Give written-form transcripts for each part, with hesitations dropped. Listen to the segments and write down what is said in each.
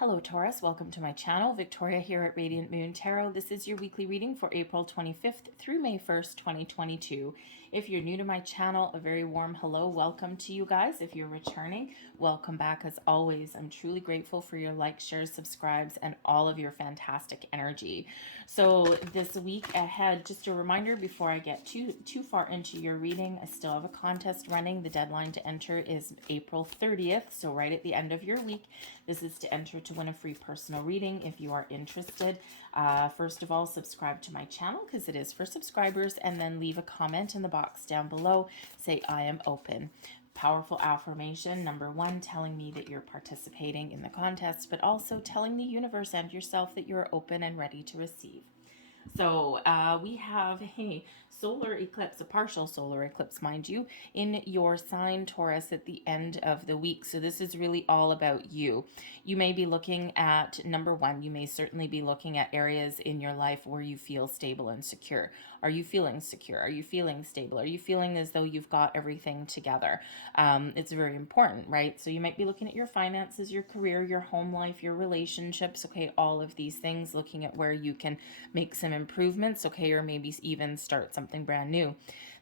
Hello Taurus, welcome to my channel. Victoria here at Radiant Moon Tarot. This is your weekly reading for April 25th through May 1st, 2022. If you're new to my channel, a very warm hello. Welcome to you guys. If you're returning, welcome back as always. I'm truly grateful for your likes, shares, subscribes, and all of your fantastic energy. So this week ahead, just a reminder before I get too far into your reading, I still have a contest running. The deadline to enter is April 30th, so right at the end of your week. This is to enter to win a free personal reading if you are interested. First of all, subscribe to my channel because it is for subscribers, and then leave a comment in the box down below. Say, I am open. Powerful affirmation number 1, telling me that you're participating in the contest, but also telling the universe and yourself that you're open and ready to receive. So we have a solar eclipse, a partial solar eclipse, mind you, in your sign Taurus at the end of the week. So this is really all about you. You may be looking at, number 1, you may certainly be looking at areas in your life where you feel stable and secure. Are you feeling secure? Are you feeling stable? Are you feeling as though you've got everything together? It's very important, right? So you might be looking at your finances, your career, your home life, your relationships, okay, all of these things, looking at where you can make some improvements, okay, or maybe even start something brand new.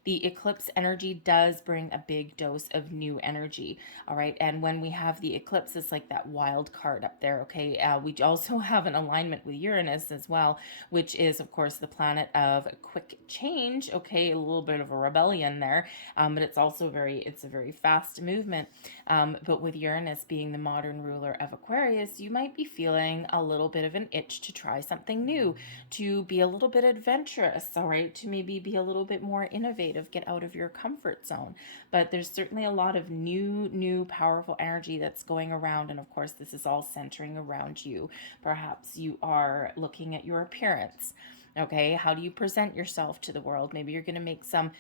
The eclipse energy does bring a big dose of new energy, all right? And when we have the eclipse, it's like that wild card up there, okay? We also have an alignment with Uranus as well, which is, of course, the planet of quick change, okay? A little bit of a rebellion there, but it's also it's a very fast movement. But with Uranus being the modern ruler of Aquarius, you might be feeling a little bit of an itch to try something new, to be a little bit adventurous, all right? To maybe be a little bit more innovative, get out of your comfort zone. But there's certainly a lot of new powerful energy that's going around, and of course this is all centering around you. Perhaps you are looking at your appearance. Okay, how do you present yourself to the world? Maybe you're going to make some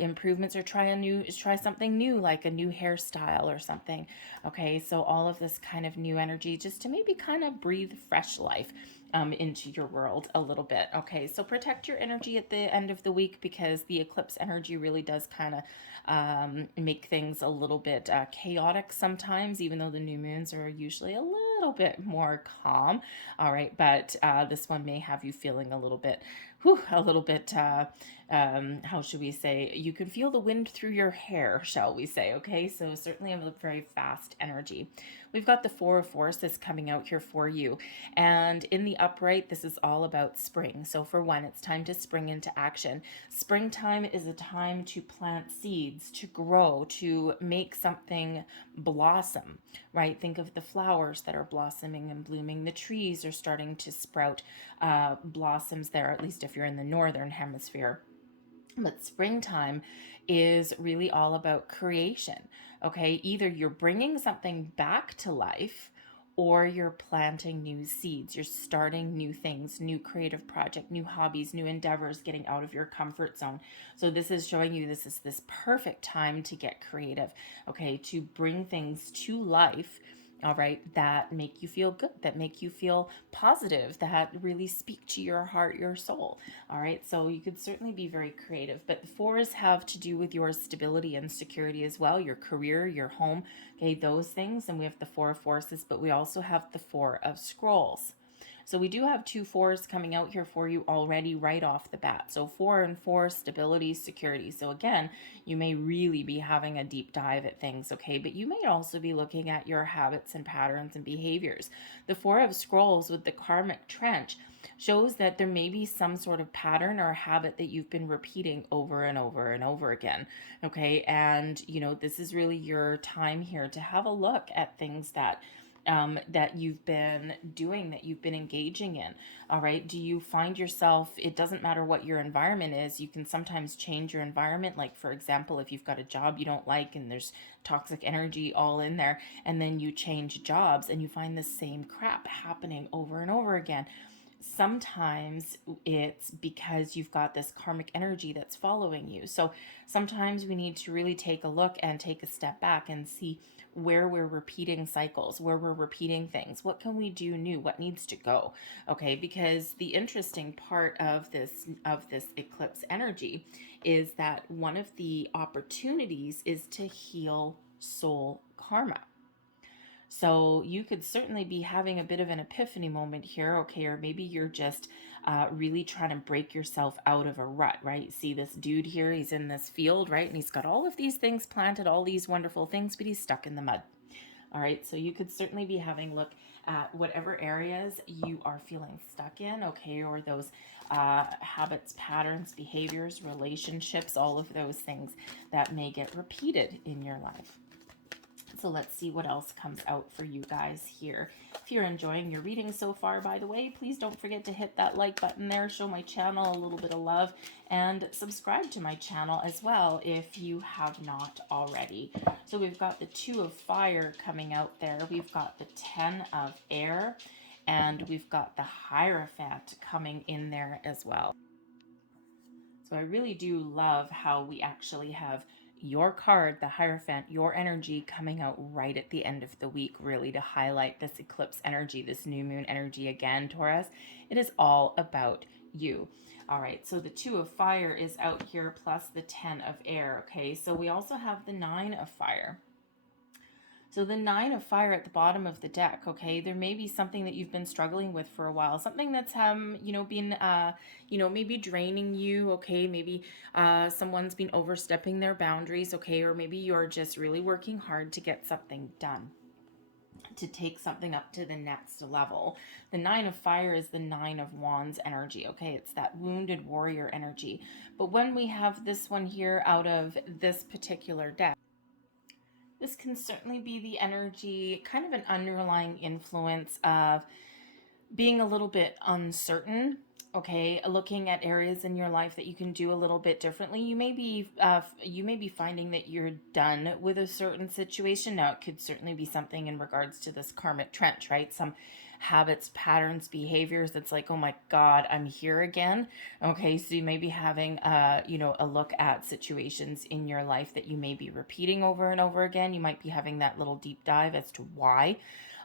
improvements, or try something new, like a new hairstyle or something. Okay, so all of this kind of new energy, just to maybe kind of breathe fresh life into your world a little bit. Okay, so protect your energy at the end of the week, because the eclipse energy really does kind of make things a little bit chaotic sometimes, even though the new moons are usually a little bit more calm. All right, but this one may have you feeling a little bit, how should we say, you can feel the wind through your hair, shall we say. Okay, so certainly a very fast energy. We've got the Four of Forces coming out here for you, and in the upright, this is all about spring. So for one, it's time to spring into action. Springtime is a time to plant seeds, to grow, to make something blossom, right? Think of the flowers that are blossoming and blooming. The trees are starting to sprout blossoms there, at least if you're in the northern hemisphere. But springtime is really all about creation, okay? Either you're bringing something back to life, or you're planting new seeds. You're starting new things, new creative project, new hobbies, new endeavors, getting out of your comfort zone. So this is showing you this is this perfect time to get creative, okay? To bring things to life, all right, that make you feel good, that make you feel positive, that really speak to your heart, your soul. All right, so you could certainly be very creative, but the fours have to do with your stability and security as well, your career, your home, okay, those things. And we have the Four of Forces, but we also have the Four of Scrolls. So we do have 2 fours coming out here for you already right off the bat. So 4 and 4, stability, security. So again, you may really be having a deep dive at things, okay? But you may also be looking at your habits and patterns and behaviors. The Four of Scrolls with the karmic trench shows that there may be some sort of pattern or habit that you've been repeating over and over and over again, okay? And, you know, this is really your time here to have a look at things that you've been doing, that you've been engaging in. All right. Do you find yourself, it doesn't matter what your environment is, you can sometimes change your environment. Like, for example, if you've got a job you don't like and there's toxic energy all in there, and then you change jobs and you find the same crap happening over and over again. Sometimes it's because you've got this karmic energy that's following you. So sometimes we need to really take a look and take a step back and see where we're repeating cycles, where we're repeating things. What can we do new? What needs to go? Okay, because the interesting part of this eclipse energy is that one of the opportunities is to heal soul karma. So you could certainly be having a bit of an epiphany moment here, okay? Or maybe you're just really trying to break yourself out of a rut, right? See this dude here, he's in this field, right? And he's got all of these things planted, all these wonderful things, but he's stuck in the mud. All right, so you could certainly be having a look at whatever areas you are feeling stuck in, okay, or those habits, patterns, behaviors, relationships, all of those things that may get repeated in your life. So let's see what else comes out for you guys here. If you're enjoying your reading so far, by the way, please don't forget to hit that like button there, show my channel a little bit of love, and subscribe to my channel as well if you have not already. So we've got the Two of Fire coming out there. We've got the Ten of Air, and we've got the Hierophant coming in there as well. So I really do love how we actually have your card, the Hierophant, your energy coming out right at the end of the week, really to highlight this eclipse energy, this new moon energy again, Taurus. It is all about you. All right, so the Two of Fire is out here plus the Ten of Air, okay? So we also have the Nine of Fire. So the Nine of Fire at the bottom of the deck, okay, there may be something that you've been struggling with for a while, something that's been maybe draining you, okay, maybe someone's been overstepping their boundaries, okay, or maybe you're just really working hard to get something done, to take something up to the next level. The Nine of Fire is the Nine of Wands energy, okay? It's that wounded warrior energy. But when we have this one here out of this particular deck, this can certainly be the energy, kind of an underlying influence of being a little bit uncertain, okay, looking at areas in your life that you can do a little bit differently. You may be finding that you're done with a certain situation. Now it could certainly be something in regards to this karmic trench, right? Some habits, patterns, behaviors that's like, oh my god, I'm here again. Okay, so you may be having a look at situations in your life that you may be repeating over and over again. You might be having that little deep dive as to why.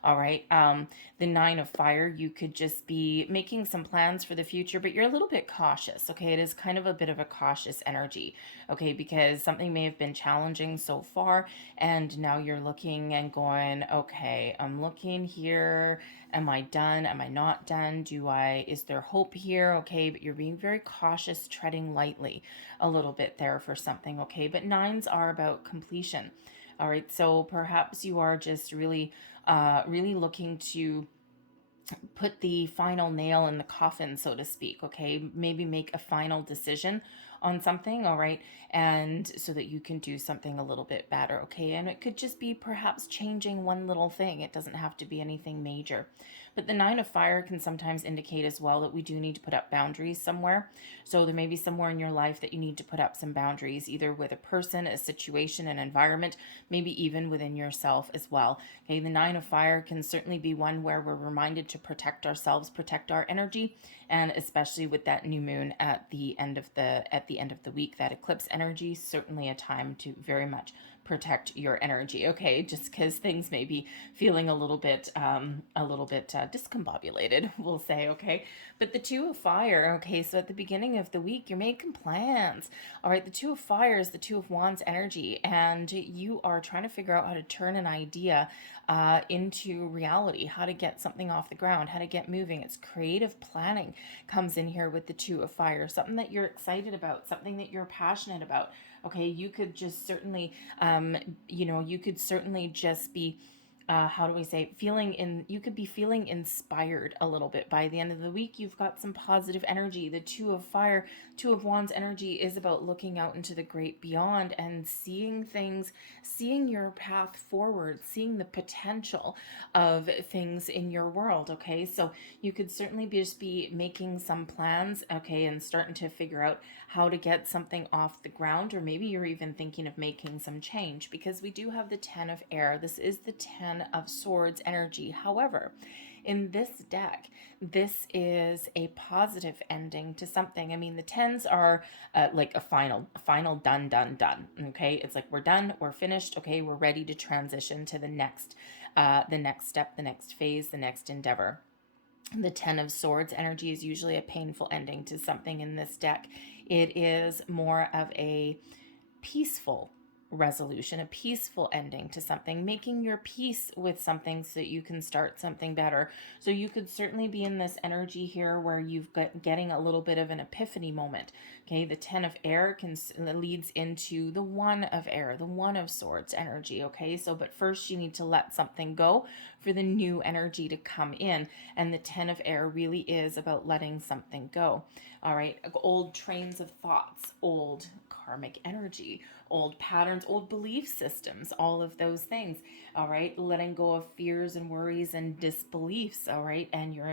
All right. The Nine of Fire, you could just be making some plans for the future, but you're a little bit cautious. Okay. It is kind of a bit of a cautious energy. Okay. Because something may have been challenging so far, and now you're looking and going, okay, I'm looking here. Am I done? Am I not done? Is there hope here? Okay. But you're being very cautious, treading lightly a little bit there for something. Okay. But nines are about completion. All right. So perhaps you are just really looking to put the final nail in the coffin, so to speak, okay? Maybe make a final decision on something, all right? And so that you can do something a little bit better, okay? And it could just be perhaps changing one little thing. It doesn't have to be anything major. But the Nine of Fire can sometimes indicate as well that we do need to put up boundaries somewhere. So there may be somewhere in your life that you need to put up some boundaries, either with a person, a situation, an environment, maybe even within yourself as well. Okay, the Nine of Fire can certainly be one where we're reminded to protect ourselves, protect our energy, and especially with that new moon at the end of the week, that eclipse energy, certainly a time to very much protect your energy, okay? Just because things may be feeling a little bit discombobulated, we'll say, okay? But the Two of Fire, okay, so at the beginning of the week, you're making plans. All right, the Two of Fire is the Two of Wands energy, and you are trying to figure out how to turn an idea into reality, how to get something off the ground, how to get moving. It's creative planning comes in here with the Two of Fire, something that you're excited about, something that you're passionate about. Okay, you could just certainly, just be, you could be feeling inspired a little bit. By the end of the week, you've got some positive energy. The Two of Fire, Two of Wands energy is about looking out into the great beyond and seeing things, seeing your path forward, seeing the potential of things in your world, okay? So you could certainly just be making some plans, okay, and starting to figure out how to get something off the ground, or maybe you're even thinking of making some change, because we do have the Ten of Air. This is the Ten of Swords energy. However, in this deck, this is a positive ending to something. I mean, the tens are like a final done. Okay, it's like we're done, we're finished. Okay, we're ready to transition to the next step, the next phase, the next endeavor. The Ten of Swords energy is usually a painful ending to something in this deck. It is more of a peaceful resolution, a peaceful ending to something, making your peace with something so that you can start something better. So you could certainly be in this energy here where you've got getting a little bit of an epiphany moment. Okay, the 10 of air leads into the 1 of air, the 1 of swords energy. Okay, so but first you need to let something go for the new energy to come in, and the 10 of air really is about letting something go. All right, old trains of thoughts, old karmic energy, old patterns, old belief systems, all of those things. All right, letting go of fears and worries and disbeliefs. All right, and you're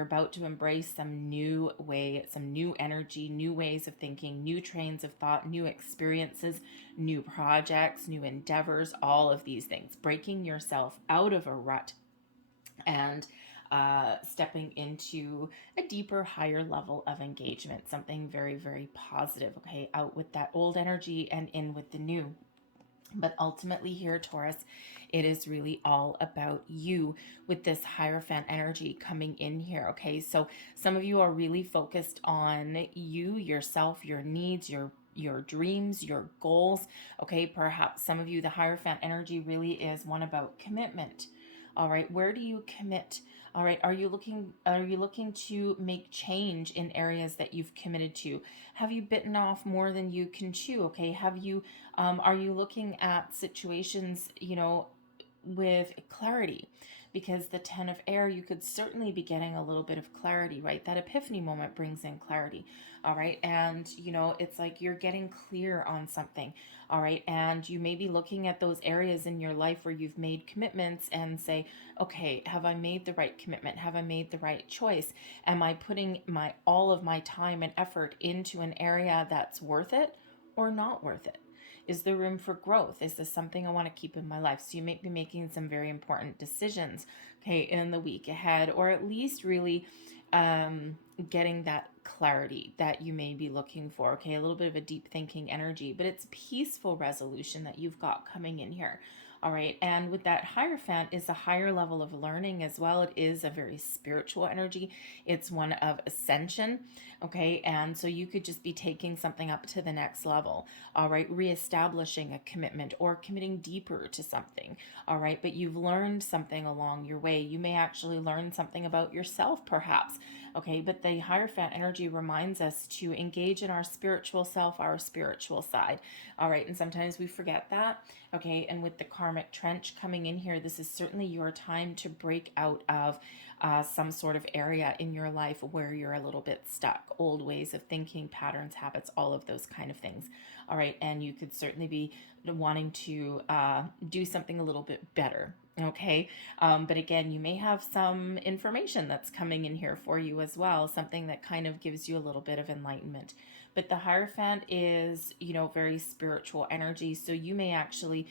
about to embrace some new way, some new energy, new ways of thinking, new trains of thought, new experiences, new projects, new endeavors, all of these things, breaking yourself out of a rut and stepping into a deeper, higher level of engagement, something very, very positive. Okay, out with that old energy and in with the new. But ultimately, here, Taurus, it is really all about you with this Hierophant energy coming in here. Okay, so some of you are really focused on you, yourself, your needs, your dreams, your goals. Okay, perhaps some of you, the Hierophant energy really is one about commitment. All right, where do you commit? All right, are you looking to make change in areas that you've committed to? Have you bitten off more than you can chew? Okay, have you are you looking at situations, with clarity? Because the 10 of air, you could certainly be getting a little bit of clarity, right? That epiphany moment brings in clarity. All right, and it's like you're getting clear on something. All right, and you may be looking at those areas in your life where you've made commitments and say, okay, have I made the right commitment? Have I made the right choice? Am I putting my all of my time and effort into an area that's worth it or not worth it? Is there room for growth? Is this something I want to keep in my life? So you may be making some very important decisions, okay, in the week ahead, or at least really getting that clarity that you may be looking for. Okay, a little bit of a deep thinking energy, but it's peaceful resolution that you've got coming in here. All right, and with that Hierophant is a higher level of learning as well. It is a very spiritual energy. It's one of ascension. Okay, and so you could just be taking something up to the next level. All right, reestablishing a commitment or committing deeper to something. All right, but you've learned something along your way. You may actually learn something about yourself, perhaps. Okay, but the Hierophant energy reminds us to engage in our spiritual self, our spiritual side. All right, and sometimes we forget that. Okay, and with the karmic trench coming in here, this is certainly your time to break out of some sort of area in your life where you're a little bit stuck, old ways of thinking, patterns, habits, all of those kind of things. All right, and you could certainly be wanting to do something a little bit better. Okay, but again, you may have some information that's coming in here for you as well, something that kind of gives you a little bit of enlightenment. But the Hierophant is, very spiritual energy, so you may actually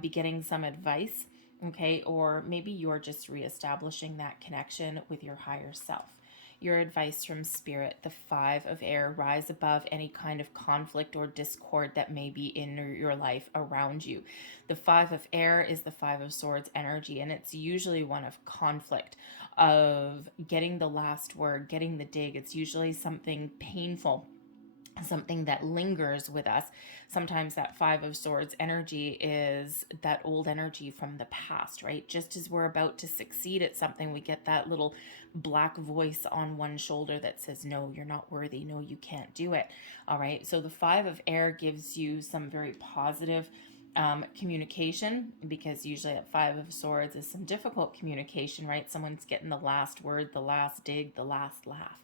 be getting some advice. Okay, or maybe you're just reestablishing that connection with your higher self. Your advice from Spirit, the 5 of air, rise above any kind of conflict or discord that may be in your life around you. The 5 of air is the 5 of swords energy, and it's usually one of conflict, of getting the last word, getting the dig. It's usually something painful, something that lingers with us. Sometimes that 5 of swords energy is that old energy from the past, right? Just as we're about to succeed at something, we get that little black voice on one shoulder that says, no, you're not worthy. No, you can't do it. All right. So the 5 of air gives you some very positive communication, because usually at 5 of swords is some difficult communication, right? Someone's getting the last word, the last dig, the last laugh.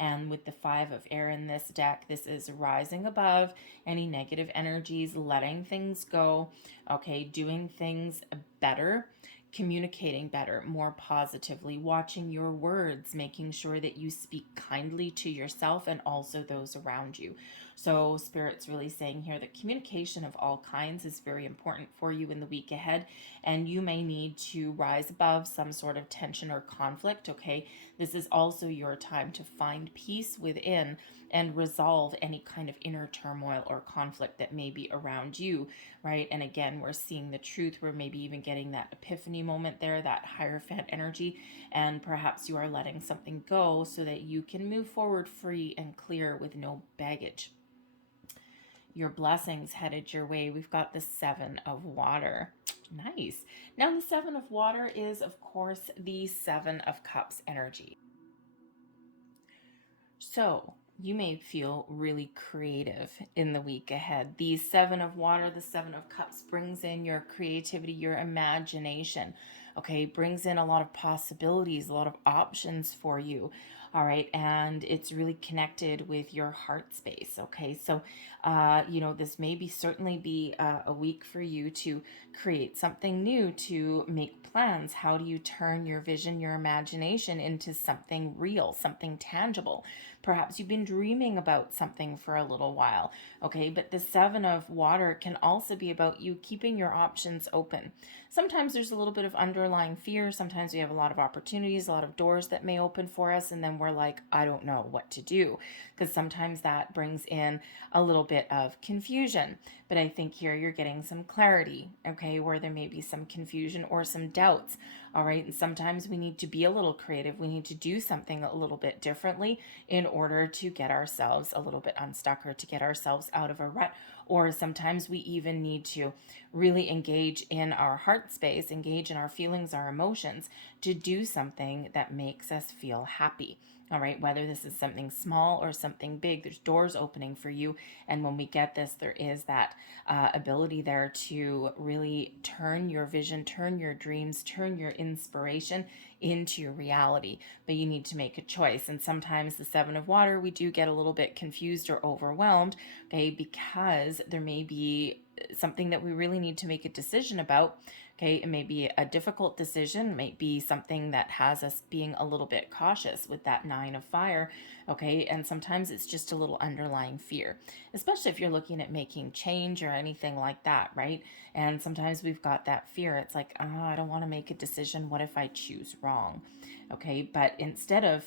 And with the 5 of air in this deck, this is rising above any negative energies, letting things go, okay, doing things better, communicating better, more positively, watching your words, making sure that you speak kindly to yourself and also those around you. So Spirit's really saying here that communication of all kinds is very important for you in the week ahead, and you may need to rise above some sort of tension or conflict, okay? This is also your time to find peace within and resolve any kind of inner turmoil or conflict that may be around you, right? And again, we're seeing the truth. We're maybe even getting that epiphany moment there, that Hierophant energy, and perhaps you are letting something go so that you can move forward free and clear with no baggage. your blessings headed your way. We've got the Seven of Water. Nice. Now, the Seven of Water is, of course, the Seven of Cups energy. So, you may feel really creative in the week ahead. The Seven of Water, the Seven of Cups brings in your creativity, your imagination, okay? Brings in a lot of possibilities, a lot of options for you, all right? And it's really connected with your heart space, okay? So, this may be certainly be a week for you to create something new, to make plans. How do you turn your vision, your imagination into something real, something tangible? Perhaps you've been dreaming about something for a little while, okay? But the Seven of Water can also be about you keeping your options open. Sometimes there's a little bit of underlying fear. Sometimes we have a lot of opportunities, a lot of doors that may open for us, and then we're like, I don't know what to do, because sometimes that brings in a little bit of confusion. But I think here you're getting some clarity, okay, where there may be some confusion or some doubts. All right. And sometimes we need to be a little creative. We need to do something a little bit differently in order to get ourselves a little bit unstuck or to get ourselves out of a rut. Or sometimes we even need to really engage in our heart space, engage in our feelings, our emotions, to do something that makes us feel happy. All right, whether this is something small or something big, there's doors opening for you. And when we get this, there is that ability there to really turn your vision, turn your dreams, turn your inspiration into your reality. But you need to make a choice. And sometimes the Seven of Water, we do get a little bit confused or overwhelmed, okay, because there may be something that we really need to make a decision about. Okay, it may be a difficult decision, it might be something that has us being a little bit cautious with that Nine of Fire. Okay, and sometimes it's just a little underlying fear, especially if you're looking at making change or anything like that, right? And sometimes we've got that fear. It's like, oh, I don't want to make a decision. What if I choose wrong? Okay, but instead of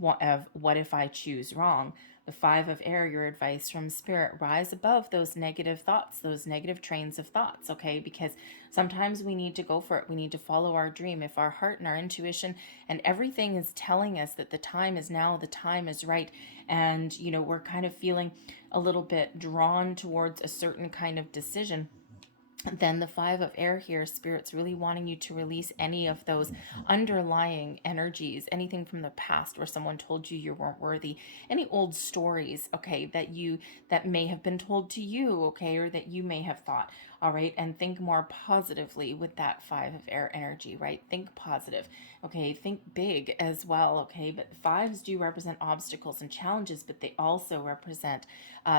what if I choose wrong, the Five of Air, your advice from Spirit, rise above those negative thoughts, those negative trains of thoughts, okay? Because sometimes we need to go for it. We need to follow our dream. If our heart and our intuition and everything is telling us that the time is now, the time is right, and, we're kind of feeling a little bit drawn towards a certain kind of decision, then the Five of Air here, Spirit's really wanting you to release any of those underlying energies, anything from the past where someone told you you weren't worthy, any old stories, okay, that may have been told to you, okay, or that you may have thought. All right, and think more positively with that Five of Air energy, right? Think positive, okay? Think big as well, okay? But fives do represent obstacles and challenges, but they also represent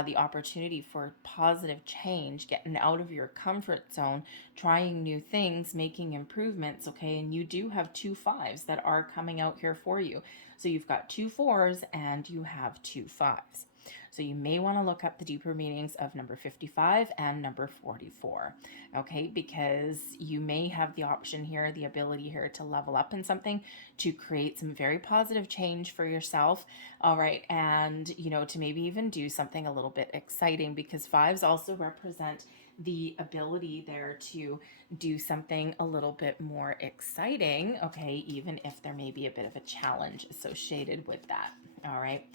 the opportunity for positive change, getting out of your comfort zone, trying new things, making improvements, okay? And you do have two fives that are coming out here for you. So you've got two fours and you have two fives. So you may want to look up the deeper meanings of number 55 and number 44, okay? Because you may have the option here, the ability here to level up in something, to create some very positive change for yourself, all right? And, to maybe even do something a little bit exciting, because fives also represent the ability there to do something a little bit more exciting, okay, even if there may be a bit of a challenge associated with that, all right?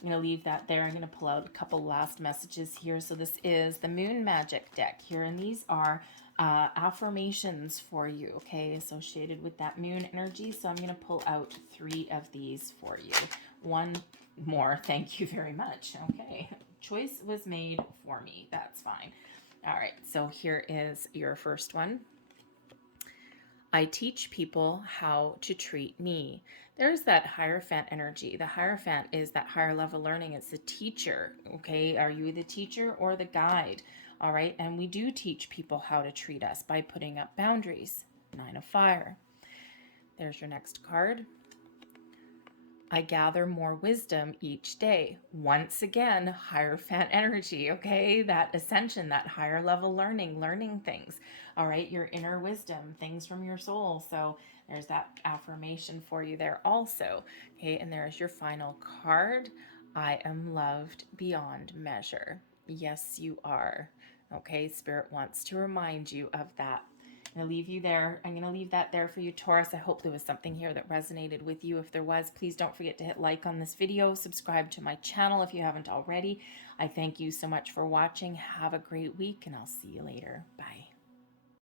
I'm going to leave that there. I'm going to pull out a couple last messages here. So this is the Moon Magic deck here, and these are affirmations for you, okay, associated with that moon energy. So I'm going to pull out 3 of these for you. One more. Thank you very much. Okay. Choice was made for me. That's fine. All right. So here is your first one. I teach people how to treat me. There's that Hierophant energy. The Hierophant is that higher level learning. It's the teacher, okay? Are you the teacher or the guide? All right, and we do teach people how to treat us by putting up boundaries. 9 of Fire. There's your next card. I gather more wisdom each day. Once again, Hierophant energy, okay? That ascension, that higher level learning things. All right, your inner wisdom, things from your soul. So there's that affirmation for you there also. Okay, and there's your final card. I am loved beyond measure. Yes, you are. Okay, Spirit wants to remind you of that. going to leave you there. I'm going to leave that there for you, Taurus. I hope there was something here that resonated with you. If there was, please don't forget to hit like on this video. Subscribe to my channel if you haven't already. I thank you so much for watching. Have a great week, and I'll see you later. Bye.